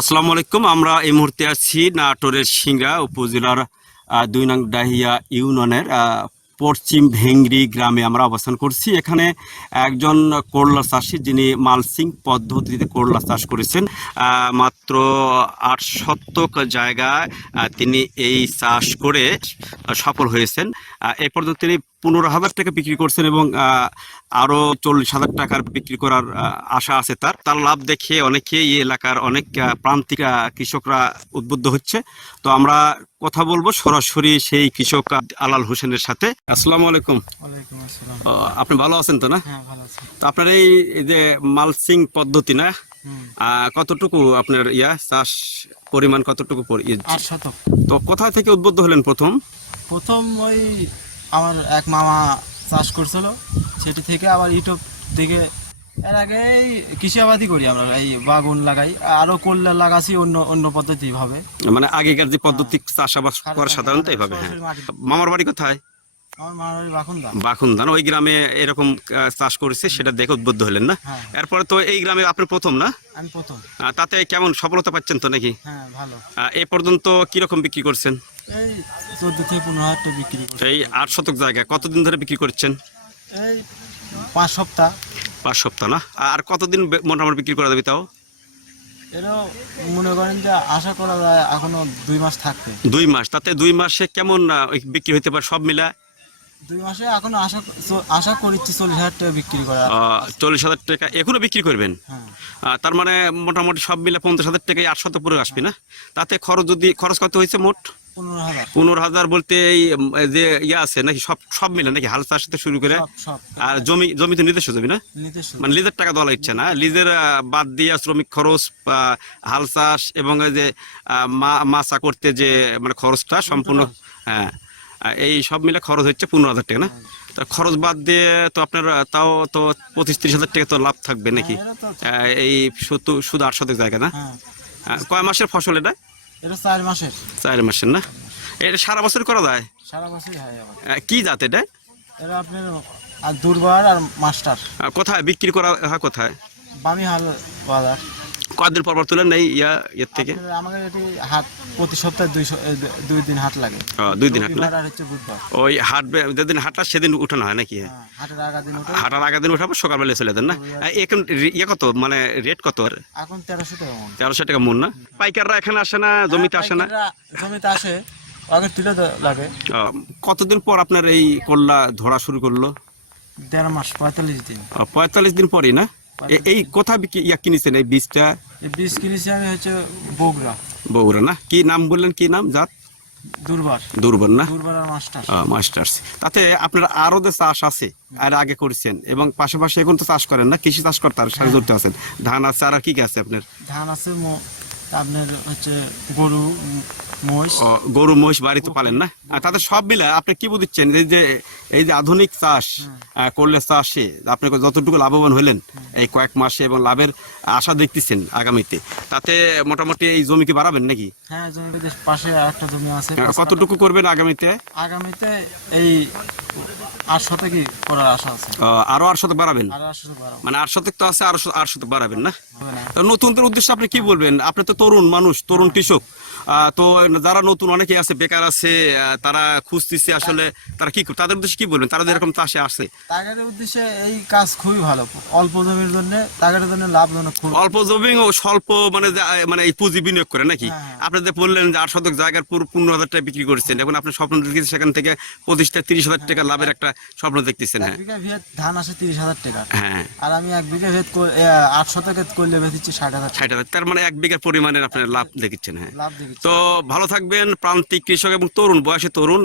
আসসালামু আলাইকুম, আমরা এই মুহূর্তে আছি নাটোরের সিংড়া উপজেলার দুই নং ডাহিয়া ইউনিয়নের পশ্চিম ভেঙ্গরি গ্রামে আমরা অবস্থান করছি। এখানে একজন করলা চাষি যিনি মালসিং পদ্ধতিতে করলা চাষ করেছেন মাত্র আট শতক জায়গায় তিনি এই চাষ করে সফল হয়েছেন। এ পর্যন্ত তিনি পনেরো হাজার টাকা বিক্রি করছেন এবং আহ, আরও চল্লিশ হাজার টাকার বিক্রি করার আশা আছে তার। তার লাভ দেখে অনেকেই এই এলাকার অনেক প্রান্তিক কৃষকরা উদ্বুদ্ধ হচ্ছে। তো আমরা কথা বলব সরাসরি সেই কৃষক আলাল হোসেনের সাথে। আসসালামু আলাইকুম। আপনি ভালো আছেন তো না? হ্যাঁ তো আপনার এই যে মালসিং পদ্ধতি না আহ, কতটুকু আপনার ইয়া চাষ পরিমাণ কতটুকু তো কোথা থেকে উদ্বুদ্ধ হলেন প্রথম? প্রথম ওই আমার এক মামা চাষ করছিল সেটি থেকে আবার ইউটিউব থেকে এর আগে কৃষি আবাদি করি আমরা এই বাগুন লাগাই আরও করলে লাগাছি অন্য অন্য পদ্ধতি ভাবে মানে আগেকার যে পদ্ধতি চাষাবাদ করে সাধারণত এইভাবে হ্যাঁ। মামার বাড়ি কোথায়? বাখুনদান। ওই গ্রামে এরকম চাষ করেছে সেটা দেখে উদ্বুদ্ধ হলেন না? হ্যাঁ। এরপরে তো এই গ্রামে আপনি প্রথম না? আমি প্রথম। তাতে কেমন সফলতা পাচ্ছেন তো নাকি? হ্যাঁ ভালো। এ পর্যন্ত কীরকম বিক্রি করছেন? এই চোদ্দ থেকে পনেরো হাজার টাকা বিক্রি করছি। এই আট শতক জায়গায় কতদিন ধরে বিক্রি করছেন? এই পাঁচ সপ্তাহ। পাঁচ সপ্তাহ না? আর কতদিন বে- মোটামুটি বিক্রি করা তাও? এরও মনে করেন যে আশা করা যায় এখনও দুই মাস থাকবে। দুই মাস তাতে দুই মাসে কেমন আহ, ওই বিক্রি হইতে পারে সব মিলা দুই মাসে এখনও আশা চ- আশা করছি চল্লিশ হাজার টাকা বিক্রি করা। চল্লিশ হাজার টাকা এখনও বিক্রি করবেন? হ্যাঁ। আহ, তার মানে মোটামুটি সব মিলে পঞ্চাশ হাজার টাকায় আট শত পুরো আসবে না? তাতে খরচ যদি খরচ কত হয়েছে মোট? পনেরো হাজার। বলতে এই যে ইয়ে আছে নাকি সব সব মিলে নাকি হাল চাষ শুরু করে আর জমি জমি তো নিজস্ব জমি না? মানে লিজের টাকা দেওয়া ইচ্ছে না। লিজের বাদ দিয়া শ্রমিক খরচ হাল চাষ এবং যে মাছা করতে যে মানে খরচটা সম্পূর্ণ হ্যাঁ। এই সব মিলে খরচ হচ্ছে পনেরো হাজার টাকা না? তা খরচ বাদ দিয়ে তো আপনার তাও তো পঁচিশ ত্রিশ হাজার টাকা তো লাভ থাকবে নাকি? হ্যাঁ, এই শুধু শুধু আট শতক জায়গা না? হ্যাঁ। কয় মাসের ফসল এটা? এটা চার মাসের। চার মাসের না? এটা সারা বছর করা যায়? সারা বছরই হয় আবার। কি জাত এটা? এটা আপনার আর দুর্বার আর মাস্টার। কোথায় বিক্রি করা হয় কোথায়? বামিহাল বাজার। কয়েকদিন পর পর তুলেন এই ইয়া ইয়ের থেকে? আমাদের এটি হাট প্রতি সপ্তাহে দুই দুই দিন হাট লাগে। দুই দিন রবিবার আর হচ্ছে বুধবার। ওই হাট যেদিন হাঁটা সেদিন উঠানো হয় নাকি? হ্যাঁ হাটের আগা দিন ওঠে হাঁটার আগের দিন উঠাবো সকালবেলা চলে দেন না? এখন ইয়ে কত? মানে রেট কত আর? এখন তেরোশো টাকা তেরোশো টাকা মন না? পাইকাররা এখানে আসে না জমিতে আসে না? জমিতে আসে আগের তুলে লাগে। কতদিন পর আপনার এই করলা ধরা শুরু করল? দেড় মাস পঁয়তাল্লিশ দিন। পঁয়তাল্লিশ দিন পরই না? এই বিক্রি- ইয়া কিনেছেন এই বীজটা? এই বীজ কিনেছি আমি হচ্ছে বগুড়া। বগুড়া না? কি নাম বললেন? কি নাম? জাত? দুর্বার। না? মাস্টার্স। তাতে আপনার আরও যে চাষ আছে আর আগে করছেন এবং পাশাপাশি এখন তো চাষ করেন না কৃষি চাষ করতে আর সাথে জড়িত আছেন। ধান আছে আর কি আছে আপনার? ধান আছে আপনার হচ্ছে গরু মহিষ। গরু মহিষ বাড়িতে পালেন না? তাদের সব মিলে আপনি কি বুঝছেন এই যে এই যে আধুনিক চাষ করলে চাষে আপনি যতটুকু লাভবান হলেন এই কয়েক মাসে এবং লাভের আশা দেখতেছেন আগামীতে। তাতে মোটামুটি এই জমি কি বাড়াবেন নাকি? হ্যাঁ জমির পাশে একটা জমি আছে কতটুকু করবেন আগামীতে? আগামীতে এই আট শতকই করার আশা আছে। আরও আট শতক বাড়াবেন? মানে আট শতক তো আছে আরও আট শতক বাড়াবেন না? নতুনদের উদ্দেশ্যে আপনি কি বলবেন? আপনি তো তরুণ মানুষ তরুণ কৃষক। তো যারা নতুন অনেকে আছে বেকার আছে তারা খুঁজতেছে আসলে তারা কি তাদের উদ্দেশ্যে কি বলবেন? তারা যেরকম চাষে আসে। তাগের উদ্দেশ্যে এই কাজ খুবই ভালো। অল্প জমির জন্য তাগের জন্য লাভজনক অল্প জমি ও স্বল্প মানে মানে এই পুঁজি বিনিয়োগ করে নাকি? হ্যাঁ, হ্যাঁ। আপনি যে বললেন যে আট শতক জায়গার পুরো পনেরো হাজার টাকা বিক্রি করেছেন এখন আপনি স্বপ্ন দেখতেছেন সেখান থেকে পঁচিশটা তিরিশ হাজার টাকা লাভের একটা স্বপ্ন দেখতেছেন হ্যাঁ। ধান আসে তিরিশ হাজার টাকা। হ্যাঁ। আর আমি এক বিঘা এ, আট শতকে করলে বেঁচেছি ষাট হাজার ষাট হাজার। তার মানে এক বিঘার পরিমাণের আপনার লাভ দেখেছেন হ্যাঁ। লাভ দেখেছি। তো ভালো থাকবেন প্রান্তিক কৃষক এবং তরুণ বয়সে তরুণ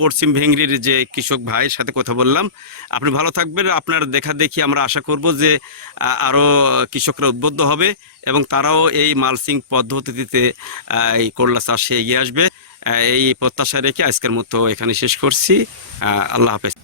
পশ্চিম ভেংরির যে কৃষক ভাইয়ের সাথে কথা বললাম। আপনি ভালো থাকবেন আপনার দেখা দেখি আমরা আশা করব যে আরও কৃষকরা উদ্বুদ্ধ হবে এবং তারাও এই মালসিং পদ্ধতিতে এই করলা চাষে এগিয়ে আসবে। এই প্রত্যাশা রেখে আজকের মতো এখানে শেষ করছি। আল্লাহ হাফেজ।